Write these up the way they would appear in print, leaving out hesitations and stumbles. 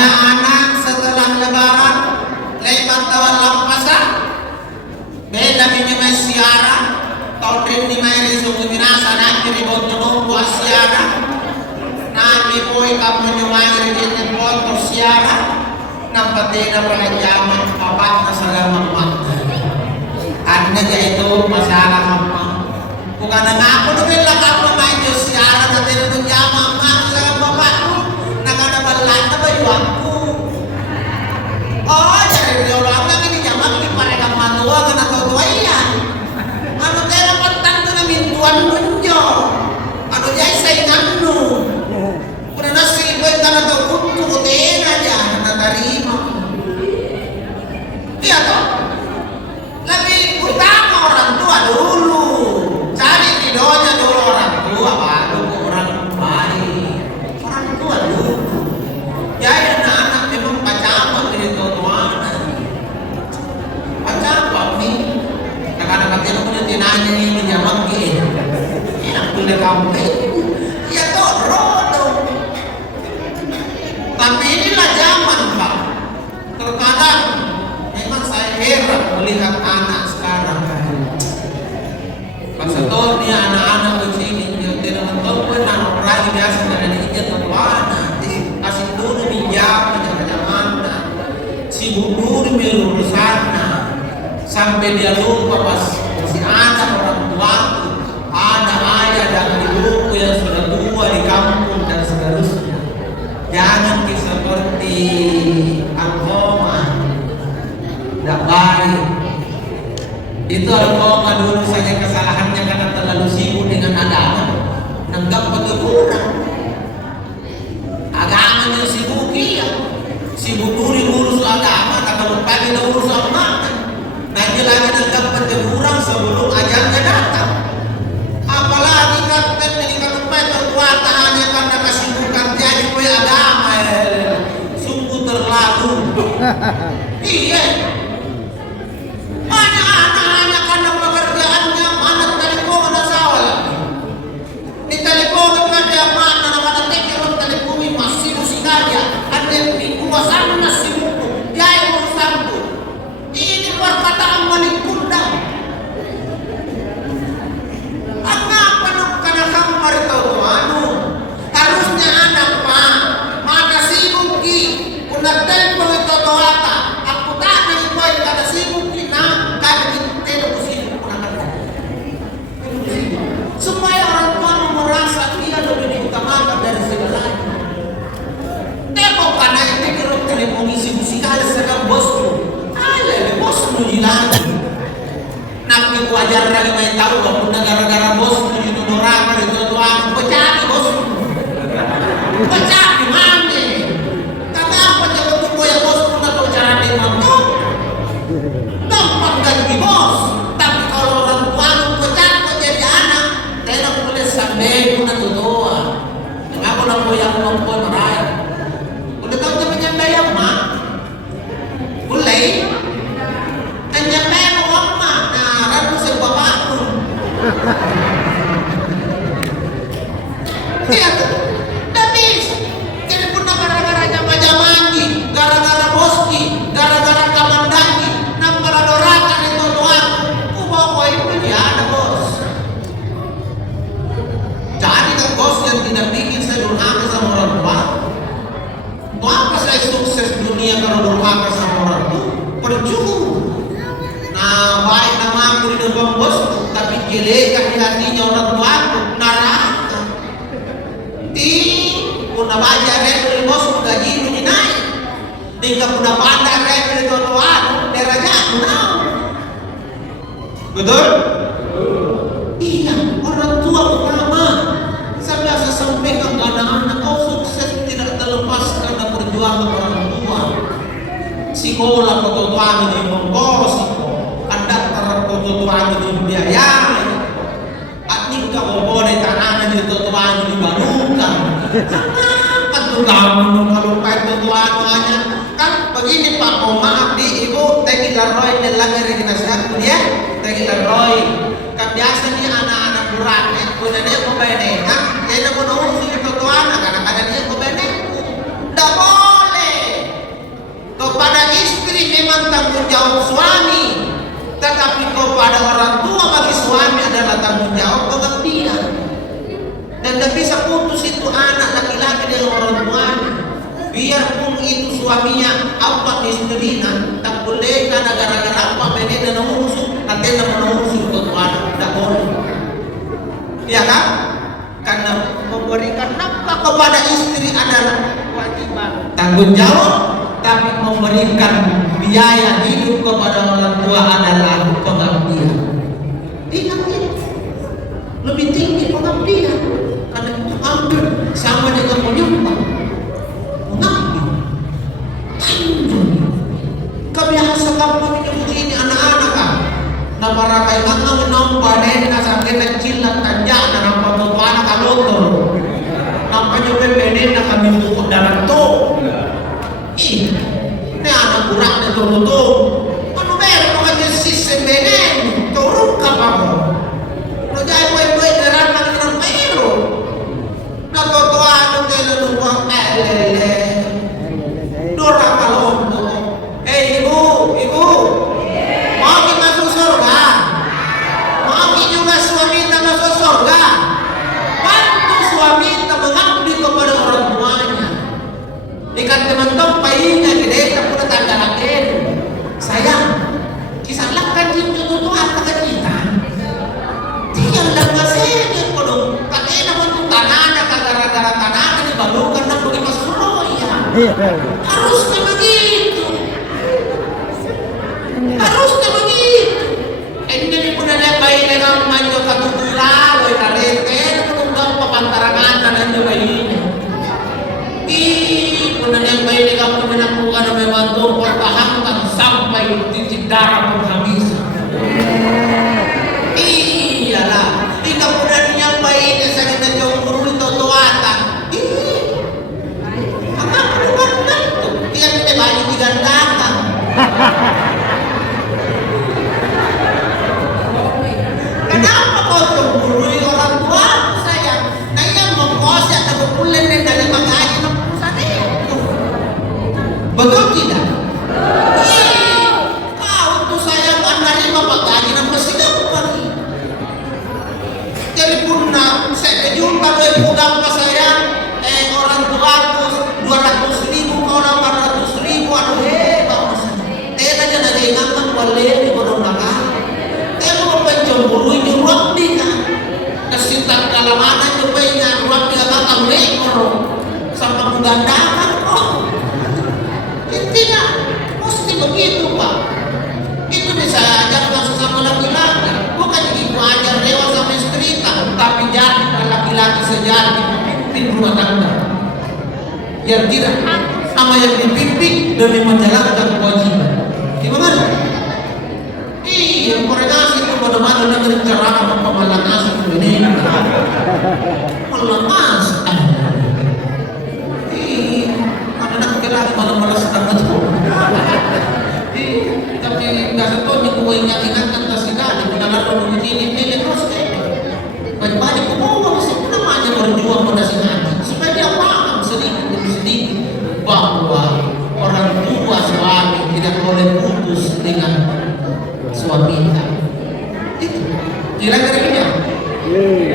banyak anak setelah lebaran lewat tawan lampasan beda minimai siaran tahun ini main suku minasa nanti ribut nunggu siaran nanti boy kamu nyumai ribut foto siaran nampak tidak pada zaman papat masalah mata anda itu masalah apa bukan aku tuh bilang kamu main siaran nanti itu zaman masalah bapakku nak ada balanda baju aku oh jadi dia orang yang ini zaman ini pada matua kena tua iya anu kaya petang tuh namin tuan munjo anu jay saingan nu udah nasi gue karena tuh kutu kutena aja kena tarima iya toh lebih utama orang tua dulu cari ridhonya dulu orang tua baru orang baik orang tua dulu ya anak-anak memang pacaman dari tuan pacaman nih anak-anak itu punya tinanya ini nyamak gini enak punya kampung ya toh rodo tapi inilah zaman Pak terkadang memang saya heran melihat anak sekarang pas itu dia anak-anak begini dia tidak tahu pun anak lagi biasa dari ini terwana kasih dulu pinjam macam-macam sibuk dulu berurusannya sampai dia lupa pas masih ada orang tua ada ayah dan ibuku yang sudah tua di kampung dan seterusnya jangan seperti Alkoma tidak baik itu Alkoma dulu saja kesalahannya karena terlalu sibuk dengan agama nanggap betul kurang agama yang sibuk iya sibuk dulu urus agama tak kalau pagi dah urus agama nanti lagi nanggap betul kurang sebelum ajalnya datang apalagi kapten ini ketempat terkuatan hanya karena kesibukan jadi punya agama sungguh terlalu iya mana anak-anak karena pekerjaannya mana telepon ada sawal di telepon ada mana ada telepon telepon masih musik aja ada di kuasaan masih buku jaya urusanku ini perkataan balik kundang apa nak kena kamar itu anu harusnya anak pak mana sibuk ki udah telepon itu toata aku tak boleh kada sibuk ki nah kada tidak sibuk supaya orang tua merasa dia lebih diutamakan dari segalanya tepok karena itu kira telepon isi musikal sedang bosku ada bosku hilang nak aku ajar lagi main tahu bahwa gara-gara bosku itu dorangan itu tuan pecah bosku pecah di mana kenapa jangan tunggu ya bosku atau cara dia mampu gampang ganti bos tapi kalau orang tua pecah kok jadi anak tidak boleh sampai guna tutua kenapa orang tua yang mampu meraih udah tahu dia menyampaikan mak boleh menyampaikan uang mak nah ragu sebuah bakun lihat tapi jadi pun gara-gara jama-jamani gara-gara boski gara-gara kamandani nampak dorakan itu doang ku bawa itu dia ada bos jadi kan bos yang tidak bikin saya durhaka sama orang tua apa saya sukses dunia kalau durhaka sama orang tua percuma nah baik nama aku di depan bos tapi jelek di hatinya orang tua neraka puna baca rekor bos gaji ini naik tinggal puna pandang rekor itu tuan derajat naik betul? Iya orang tua utama saya biasa sampaikan ke anak-anak kau sukses tidak terlepas karena perjuangan orang tua sekolah kau tuan ini mengkos kandakter kau tuan ini biaya atnik kau boleh tanah itu tuan ini barukan kenapa tuh kamu kalau pakai tuan aja kan begini Pak maaf di ibu tegi laroi dan lagi nasihat dia tegi laroi kan biasa nih anak-anak durane punya dia pembaikan jadi mau nunggu itu tuan kadang-kadang dia pembaikan tidak boleh jawab suami, tetapi kepada orang tua bagi suami adalah tanggung jawab pengabdian. Dan tidak bisa putus itu anak laki-laki dengan orang tuanya. Biarpun itu suaminya apa istrinya, tak boleh karena gara-gara apa menina na urusu, katanya menurusu itu anak, tidak boleh. Ya kan? Karena memberikan nafkah kepada istri adalah kewajiban, tanggung jawab, tapi memberikan biaya hidup kepada orang tua adalah pengabdian. Ingat itu, lebih tinggi pengabdian. Karena hampir sama dengan menyumbang, mengabdi, tanggung. Kebiasaan kampung ini begini anak-anak kan. Nah para kayak nggak nampak deh, sampai kecil lah tanjak, dan nampak tuh anak kalontor. Nampaknya bebeden nak kami tutup dalam tuh. Ini anak kurang itu tuh. Kalau bayar makanya sistem beden, turun kamu. Lo jangan buat-buat dalam makan payro. Nah kau anu kena lupa lele. Dora kalontor. Ibu. Mau kita masuk surga? Mau juga suami kita masuk surga? Bantu suami kita mengabdi kepada orang tuanya. Ikan teman-teman payihnya kita pun tanda rakyat. Sayang, kisah lakukan cinta itu apa ke kita? Dia udah ngasihnya kalau kakeknya untuk tanahnya, gara-gara tanahnya dibalukan dan pergi masuk roya. Harusnya begitu. Harusnya begitu. Ini pun ada bayi dengan manjo katutula, bayi karete, menunggang papantarangan dan juga ini. Pun ada bayi dengan menaklukkan dan membantu pertahankan sampai titik darah penghabisan. Iyalah, jika kemudiannya bayi ini sakit dan jauh guru itu tuatan. Apa bukan itu? Dia tidak bayi digandakan. Kenapa kau cemburu orang tua sayang? Nah yang mengkos atau berpulang dari magaji perusahaan itu, betul tidak? Kau tuh sayang menerima magaji dan bersidang lagi. Jadi punah saya jumpa dengan pegang ke saya orang tua 200.000 orang 400.000 aduh bagus. Tidak aja ada ingatkan boleh di bodong nakal. Cemburu itu ruang dia kesintak kalangan itu pengen ruang dia kakak lekor sampai menggandakan kok. Intinya mesti begitu Pak. Itu bisa ajarkan sesama laki-laki, bukan ibu ajar dewa sama istri tapi jadi laki-laki sejati pemimpin rumah tangga yang tidak sama yang dipimpin demi menjalankan kewajiban. Gimana? Iya, koordinasi itu bagaimana negeri cerah pemalangas ini melamas. Anak kira malas banget tuh. Tapi nggak satunya gue yang ingatkan tersikali karena kalau ini terus banyak ngomong sih namanya berjuang pada sinanya supaya dia paham sedikit demi sedikit bahwa orang tua suami tidak boleh putus dengan suaminya. Itu kira-kira ini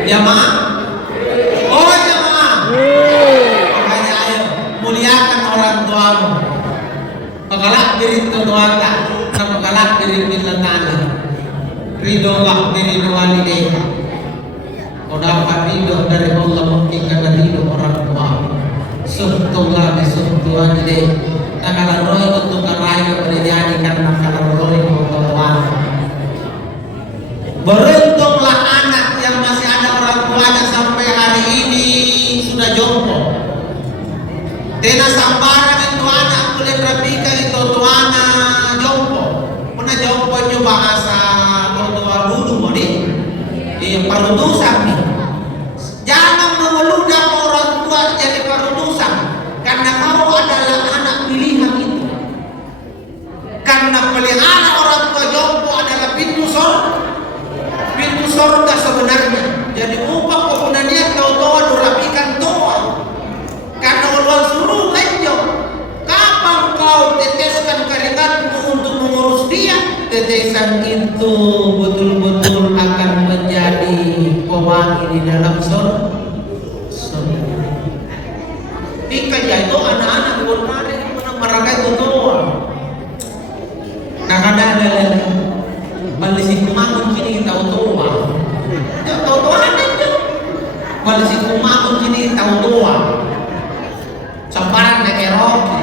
jamaah. Oh jamaah, makanya ayo muliakan orang tuamu, penggalak diri tuamu, penggalak diri kita tanah, ridholah diri walidaika. Kau dapat ridho dari Allah buktikan ridho orang tua. Suhtullah bisuhtu walidaika. Kalau roh untuk keraih terjadi karena kalau roh itu keluar. Beruntunglah anak yang masih ada orang tuanya sampai hari ini sudah jompo. Tena sambaran itu anak kulit rapika itu tuana jompo. Mana jompo itu bahasa tua dulu modi. Iya parutusan nih. Jangan mengeludah orang tua jadi parutusan karena kau adalah anak pilihan itu. Karena pelihara orang tua jompo adalah pintu surga sebenarnya. Jadi upah kepunannya kau toa durapikan toa. Karena Allah suruh kanjo. Kapan kau teteskan keringatmu untuk mengurus tetesan itu betul-betul akan menjadi pewangi di dalam surga. Tika itu anak-anak kemarin mereka itu tua. Nah kadang ada balisi kumangun kini tahu tua. Tahu tua ada. Balisi kumangun kini tahu tua. Sambaran nak keroki.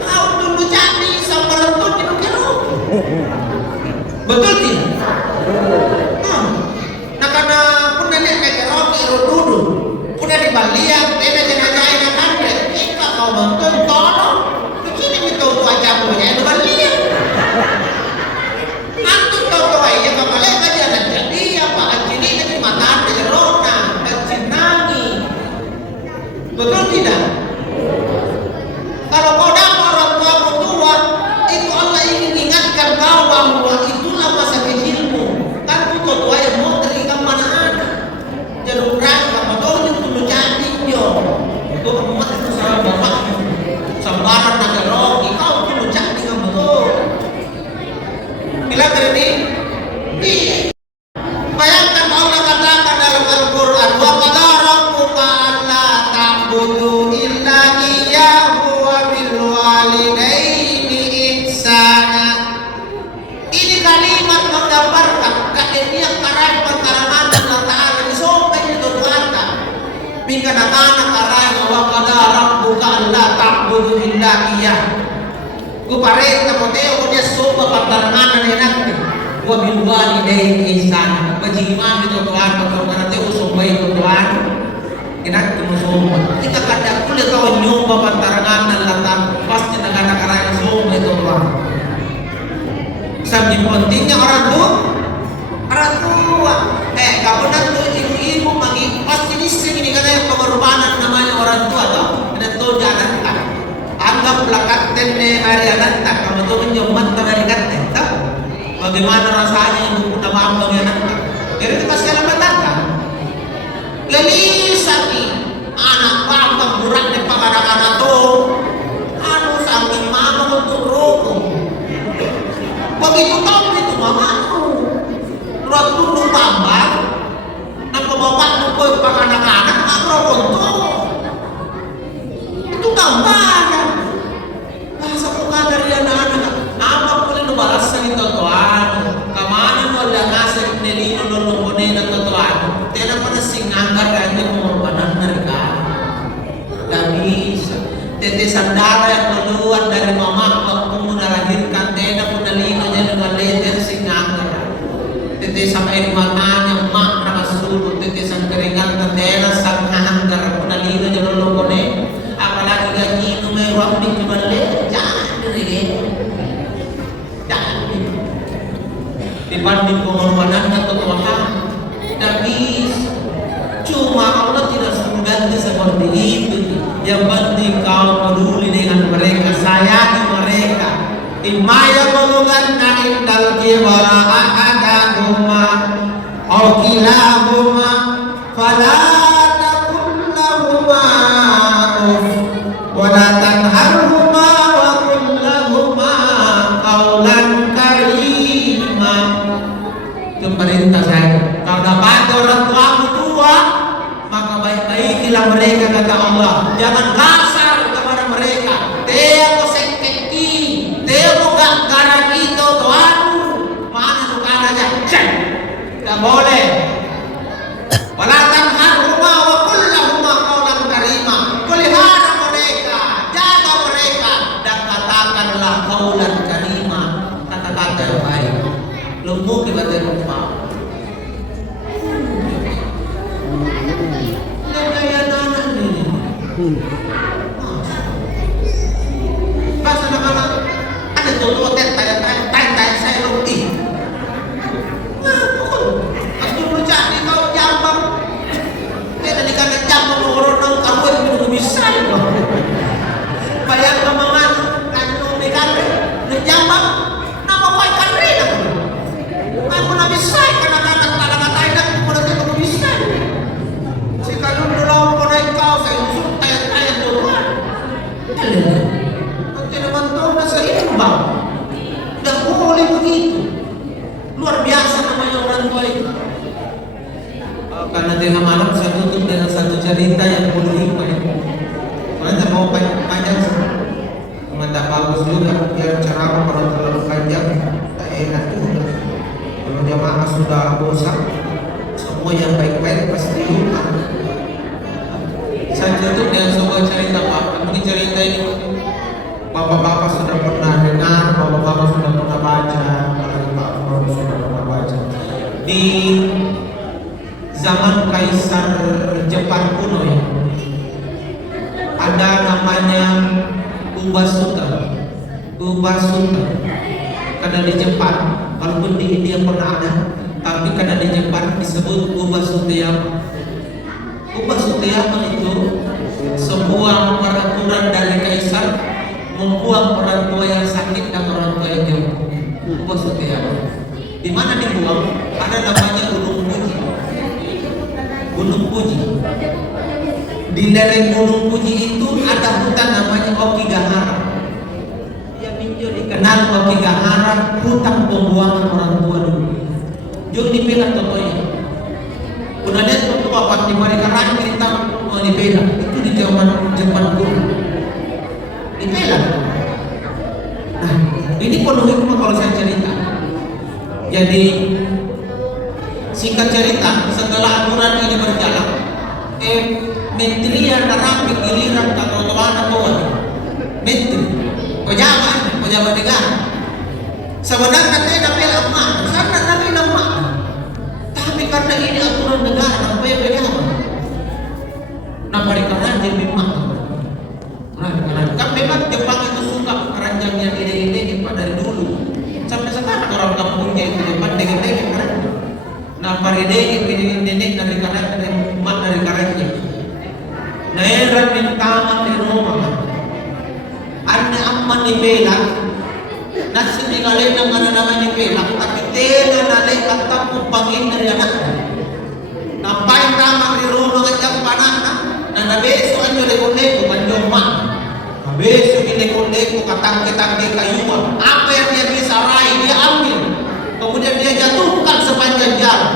Kau dulu jadi sambaran tu kini keroki. Betul tidak? Nah karena pun nenek nak keroki dulu. Pun di balian nenek jenazah yang kandre. Ika kau bantu tolong. Begini itu aja punya itu balian. Antum tahu aja kepala aja nak jadi apa? Jadi nanti mata ada rona, kecinangi. Betul tidak? Kalau kau dapat orang tua, itu Allah ingin ingatkan kau bahwa itulah masa kecilmu. Kan kau tua yang mau terikat mana ada. Jadi orang apa tahu yang dulu jadi yo. Itu umat itu sama bapak. Sambaran nak roki kau dulu jadi kamu tuh. Bila terjadi, bayangkan Allah katakan dalam Al-Quran, wa qala rabbuka alla ta'budu illa iyyahu wa bil walidaini ihsana. Ini kalimat menggambarkan keadaan karai pantaran Allah Ta'ala disopai itu Tuhan. Bingkan anak karai wa qala rabbuka alla ta'budu illa iyyahu. Kuparenta poteo dia sopa pantarangan enak wa bil walidaini ihsana. Bajiman itu Tuhan karena teu sopa itu Tuhan. Enak tu sopa. Kita kada kulit kau nyoba pantarangan lantam pasti negara karena sopa itu Tuhan. Saking pentingnya orang tua. Kamu nanti ibu-ibu pagi pasti di sini karena pengorbanan namanya orang tua tau. Dan tu jangan tak. Anggap belakang tene hari anak tak kamu tuh menjomat dari kate, tak? Bagaimana rasanya ibu punya mambang anak tak? Jadi itu pasti anak tangga. Leli sakit anak mambang burak di pakaran anak tuh, anu saking mama untuk rokok. Begitu tahu itu mama tuh, dulu mambang, nampak bapak nukul pakaran anak tak rokok tuh, itu gambar. Dari anak-anak apa boleh nubalasan itu Tuhan kamana mo lang nasa nilino lulungunin ng Tuhan tena pa na singangar kanya pengorbanan mereka labis tete sandara yang keluar dari mama waktu melahirkan tena pun nalino niya ng letter singangar tete sampai matanya mak nakasulo tete sang keringat tena sang hanggar pun nalino niya lulungunin apalagi ganyan may wapin kibalik dibanding pengorbanannya ke Tuhan tapi cuma Allah tidak mengganti seperti itu. Yang penting kau peduli dengan mereka, sayangi mereka. Imma yablughanna indal kibara ahadahuma aw kilahuma fala taqul lahuma uff wa la tanharhuma wa qul lahuma qawlan karima. Itu perintah saya. Kalau dapat orang tuamu tua, maka baik-baikilah mereka kata Allah. Jangan kasar kepada mereka. Teo sekeki, teo gak karang itu tuamu. Mana bukan aja? Cek. Tidak boleh. Wala tanharhuma wa qul lahuma qawlan karima. Pelihara mereka, jaga mereka dan katakanlah qawlan karima. Kata-kata yang baik. Lembut di badan lupa. Pas anak-anak ada tuh tanya saya lebih. Aku bercanda kau jambang. Dia tadi kata jambang orang kamu itu bisa. Bayar kemangan kan nubikan jambang nama baik kan reda. Aku nak bisa kadang-kadang kata-katain aku pada tidak bisa. Si kadang dulu kau naik kau saya usut tanya-tanya tu karena tengah malam saya tutup dengan satu cerita yang penuh hikmah. Karena mau panjang, tidak bagus juga biar ceramah kalau terlalu panjang, tak enak juga. Kalau jamaah sudah bosan, semua yang baik-baik pasti lupa. Saya tutup dengan sebuah cerita Pak. Mungkin cerita ini bapak-bapak sudah pernah dengar, bapak-bapak sudah pernah baca, bapak-bapak sudah pernah baca. Di zaman Kaisar Jepang kuno ya, ada namanya Ubasuta. Karena di Jepang, walaupun di India pernah ada, tapi karena di Jepang disebut Ubasuteyama. Ubasuteyama itu sebuah peraturan dari Kaisar membuang orang tua yang sakit dan orang tua yang jauh. Ubasuteyama. Di mana dibuang? Ada namanya Gunung Fuji. Di lereng Gunung Fuji itu ada hutan namanya Okigahara. Yang dikenal Okigahara, hutan pembuangan orang tua dulu. Jom dipilih contohnya. Kemudian waktu bapak di mereka kita mau dipilih itu di zaman Jepang dulu. Dipilih. Nah, ini penuh hikmah kalau saya cerita. Jadi singkat cerita, setelah aturan ini berjalan, menteri yang rapi giliran tak trotoar bawah, menteri, pejabat negara. Sebenarnya tidak pelak mak, karena nabi nama, tapi karena ini aturan negara, apa yang pejabat? Nah mereka ranjang memang, kan memang Jepang itu suka keranjang yang ide-ide dari dulu. Sampai sekarang orang kampungnya itu Jepang dege-dege kan. Nah paridege nenek dari kanan dan mak dari karannya. Naira mintaman di rumah. Ane amman di pelak. Nasi di kalena mana di pelak. Tapi tena nalai katamu pangin dari anaknya. Nampai taman di rumah kajang panana. Nah nabeso anjo leko-leko kanjo mak. Nabeso di leko-leko katangke-tangke kayuan. Apa yang dia bisa raih dia ambil. Kemudian dia jatuhkan sepanjang jalan.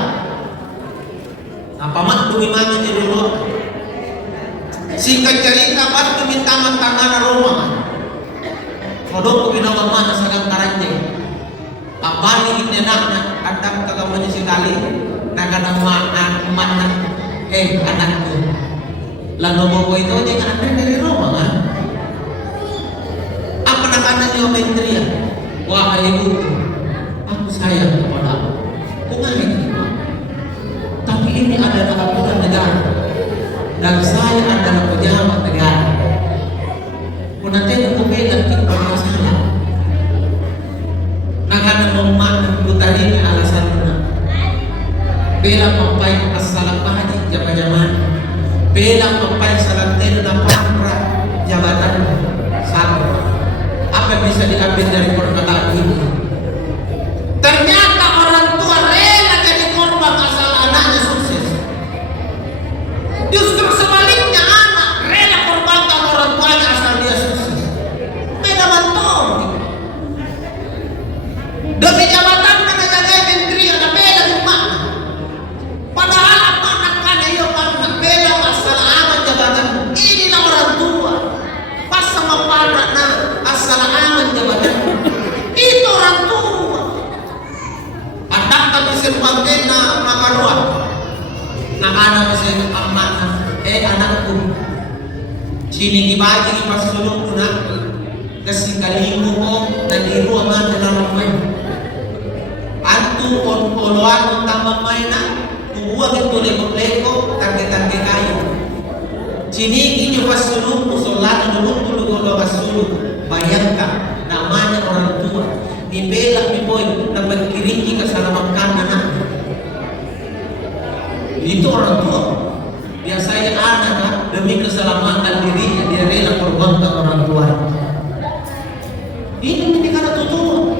Nah paman dumi mana di rumah. Singkat cerita pas dumi tangan rumah. Kodok binawan mana sangat karanje. Abani ini anaknya kadang kagak sekali. Kadang mana anakku. Lalu bawa itu dia kan dari rumah kan. Apa namanya menteri ya? Wahai ibu, aku sayang kepada bukan itu. Tapi ini adalah aturan negara dan saya adalah pejabat negara. Nanti aku bilang kepada saya, nak ada memak putarin alasannya. Bela papai asal pahadi zaman-zaman. Bela papai salat dan pamra jabatan satu. Apa bisa diambil dari perkataan ini? Ternyata orang tua rela jadi korban asal anaknya sukses. Justru sebaliknya anak rela korbankan orang tuanya asal dia sukses. Beda bantul. Demi jabatan menjaga menteri ada beda rumah. Padahal anak kan ayo anak beda asal aman jabatan. Inilah orang tua. Pas sama anak asal aman jabatan. Itu orang tua. Anak kami sebagai makaruan. Nak anak saya amat anakku. Sini dibagi pas sulung nak kasih kalimu kok dan di ruangan dalam main. Antu poloan utama mainan. Kubuat itu leko-leko tangke-tangke kayu. Sini ini pas sulung musola dulu kalau pas sulung. Bayangkan namanya orang tua. Dibelak di boy dan berkiringi keselamatan anak. Itu orang tua. Biasanya anak demi keselamatan dirinya dia rela korbankan orang tua. Ini negara tutup.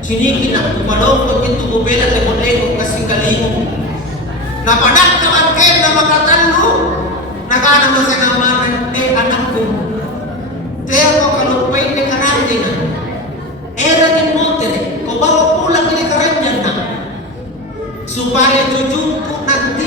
Sini kita kepada begitu bela leko-leko kasih kalimu. Nah padahal kawan kena makatan lu. Nak ada masa kemarin anakku. Teo kalau pede karanjang. Era din motor. Kau bawa pulang ini karanjang nak. Supaya cucuku nanti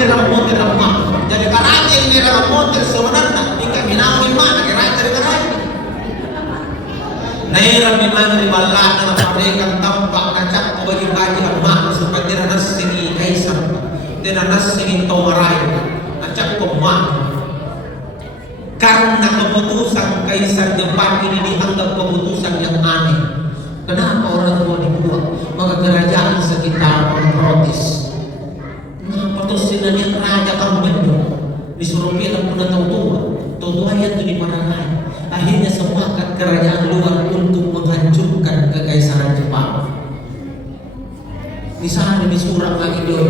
di dalam motor mak. Jadi karate di dalam motor sebenarnya jika minawi mak kira dari karate. Naira memang ribalah dalam mereka tampak kacak bagi bagi mak supaya tidak nasini kaisar, tidak nasini tomarai, kacak mak. Karena keputusan kaisar Jepang ini dianggap keputusan yang aneh. Kenapa orang tua dibuat? Maka kerajaan sekitar memprotes. Kenapa tuh sinanya raja kamu bentuk? Disuruh bilang pun tahu tua yang itu di mana lain. Akhirnya sepakat kerajaan luar untuk menghancurkan kekaisaran Jepang. Di sana disurang lagi dulu.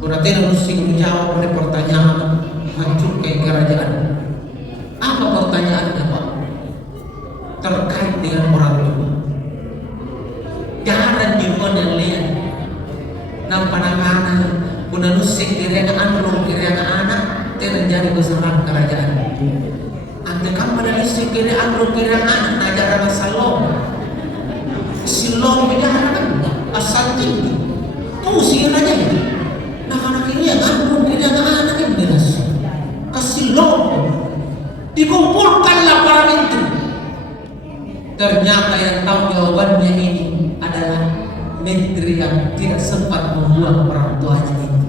Berarti harus menjawab pada pertanyaan hancurkan kerajaan. Apa pertanyaannya Pak? Terkait dengan orang tua. Jangan di luar dan lihat. Nampak anak-anak, bukan nusik kira anak, anak terjadi besaran kerajaan. Anda kan pada nusik kira anak, najar salom. Silom bicara kan asal tinggi. Kau sihir aja ya. Anak ini kira anak yang jelas. Kasilom. Dikumpulkanlah para itu. Ternyata yang tahu jawabannya ini adalah menteri yang tidak sempat membuang orang tuanya ini.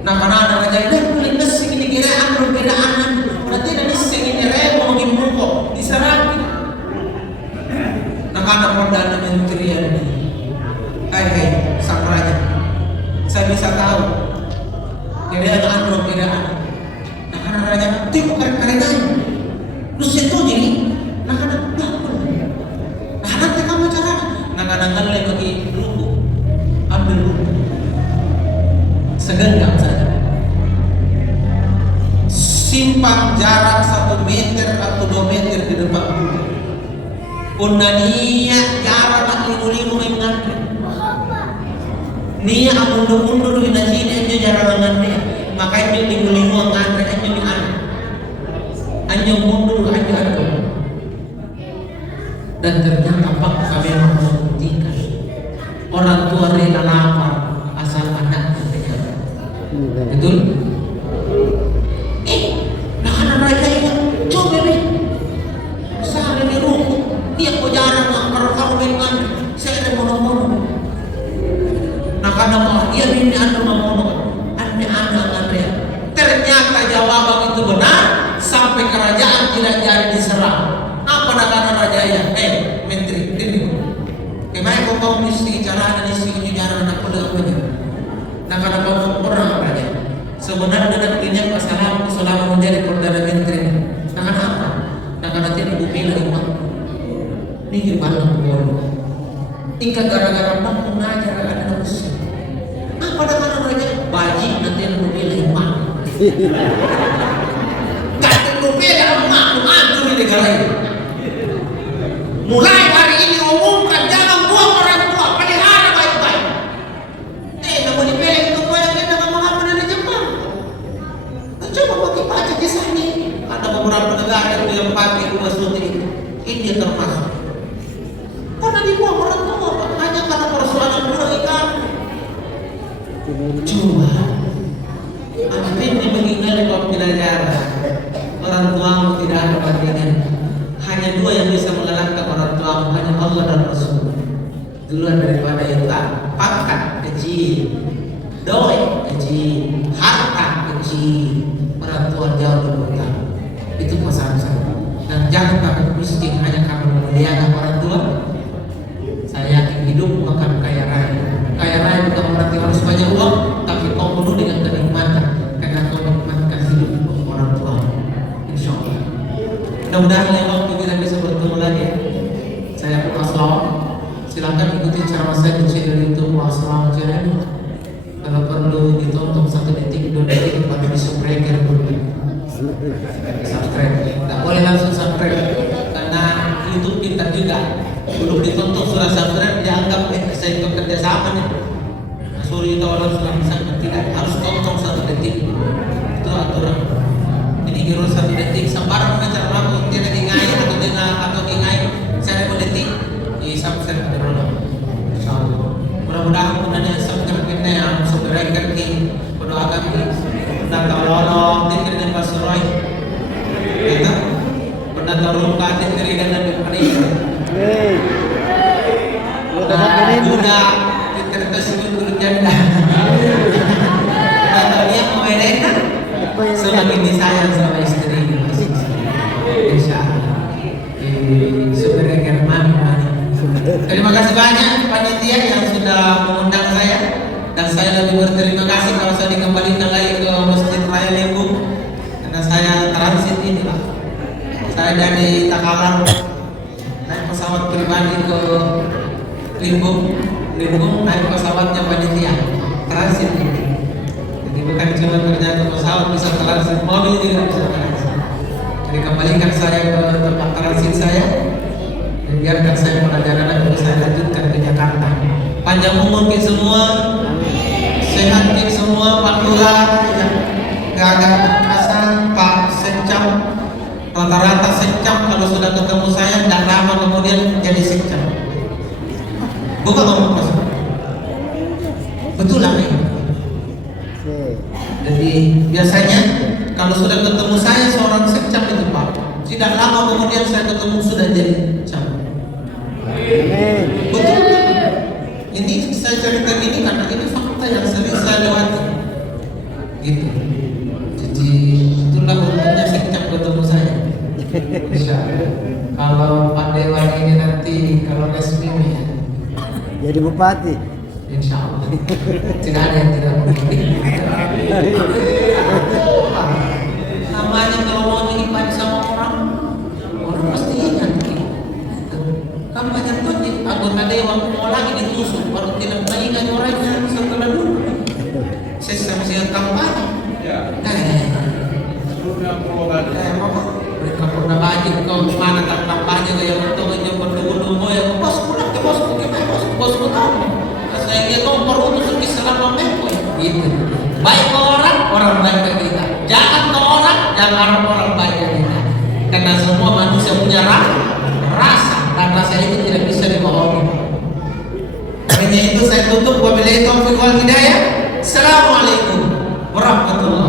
Nah karena anak raja ini boleh nasi ini kira anak, berarti ada nasi ini remo mengimpuk diserang. Nah karena perdana menteri ini, hai sang raja, saya bisa tahu kira anak. Nah karena raja tengok kereta ini, terus itu jadi. Kadang-kadang lagi lugu, ambil lugu, segenggam saja. Simpan jarak 1 meter atau 2 meter di depan lugu. Undania jarak limu-limu mengantri. Nia mundur-mundur di sini aja jarak mengantri. Makanya limu-limu mengantri aja di anak. Anjo mundur aja. Dan ternyata Pak kami membuktikan orang tua rela lapar asal anaknya ternyata. Betul? Nah raja ini coba nih saya ini ruku dia kok jarang kalau kamu dengan saya ada mono-mono. Nah karena mau dia ini ada mono anak ternyata jawaban itu benar sampai kerajaan tidak jadi diserang. Apa nak raja ya? Menteri ini. Kemarin kau mesti cara dan isi ini cara nak pada apa ni? Nak ada kau orang raja. Sebenarnya nantinya pasaran selama menjadi perdana menteri. Nak ada apa? Nak ada tiada bukti lagi mak. Ini gimana boleh? Tingkat gara-gara mak mengajar anak usia. Apa nak raja? Baji nanti ada bukti lagi mak. Kata bukti lagi mak mengatur di negara ini. Mulai hari ini umumkan jangan buang orang tua, pelihara baik-baik. Namun dipilih itu banyak yang nak mengapa dari Jepang. Coba bagi baca kisah ini. Ada beberapa negara yang dilempati rumah seperti itu. India termasuk. Karena dibuang orang tua, hanya karena persoalan buah ikan. Coba. Anak ini mengingat kalau tidak jarang. Orang tuamu tidak ada bandingan. Hanya 2 yang bisa mengalahkan orang tua, hanya Allah dan Rasul. Duluan daripada itu pangkat kecil, doi kecil, harta kecil, orang tua jauh lebih utama. Itu pesan saya. Dan jangan kamu miskin hanya kamu memuliakan orang tua. Saya yakin hidup akan kaya raya. Kaya raya bukan berarti harus banyak uang, tapi kau penuh dengan kenikmatan karena kau menikmatkan hidup orang tua. Insya Allah. Mudah-mudahan lain waktu kita bisa bertemu lagi. Saya pun aslam. Silakan ikuti ceramah saya di channel YouTube Aslam Channel. Kalau perlu ditonton 1 detik, 2 detik, pada di subscribe dulu. Subscribe. Tak boleh langsung subscribe karena YouTube pintar juga. Belum ditonton sudah subscribe dianggap saya bekerja sama nih. Sorry kalau orang sudah bisa tidak harus tonton 1 detik. Itu aturan. Ini kira 1 detik sembarang mengajar lagu tidak ingai atau ingai saya detik di subscribe dulu. Insyaallah. Mudah-mudahan kemudian subscribe kita yang segera muda kita tersebut turut janda. Kata dia mau enak, semakin disayang sama istrinya. Insya Allah. Sebenarnya German. Terima kasih banyak panitia yang sudah mengundang saya, dan saya lebih berterima kasih kalau saya dikembalikan lagi ke Masjid Raya Limbung, karena saya transit ini Pak. Saya dari Takalar naik pesawat pribadi ke Limbung naik pesawatnya panitia transit ini. Jadi bukan cuma ternyata pesawat bisa transit, mobil juga bisa transit. Jadi kembalikan saya ke tempat transit saya, dan biarkan saya perjalanan untuk saya lanjutkan ke Jakarta. Panjang umur kita semua, sehat kita semua, Pak Lurah, yang gagah asal Pak Sekcam, rata-rata Sekcam kalau sudah ketemu saya tidak lama kemudian jadi Sekcam. Bukan ngomong kosong. Betul lah ini. Jadi biasanya kalau sudah ketemu saya seorang Sekcam itu Pak, tidak lama kemudian saya ketemu sudah jadi Cam. Betul. Ini saya cerita gini karena ini fakta yang sering saya lewati. Gitu. Jadi itulah untungnya Sekcam ketemu saya. Insya Allah. Kalau Pak Dewan ini nanti kalau resmi ya jadi bupati. Insya Allah. Tidak ada yang tidak mungkin. Namanya kalau mau diipan sama orang pasti ingat. Kan banyak tuh anggota dewan mau lagi ditusuk, baru tidak mengingat orangnya setelah dulu. Saya siap kampanye. Mereka pernah bagi kau mana tak kampanye yang untuk menjemput dulu ya bos pulang ke bos gimana bos tahu. Saya ingat kau perlu tuh selama minggu gitu. Baik ke orang baik ke kita. Jangan ke orang baik ke kita. Karena semua manusia punya rasa, dan rasa itu tidak bisa dibohongi. Hanya itu saya tutup. Wabillahi taufiq wal hidayah. Assalamualaikum warahmatullahi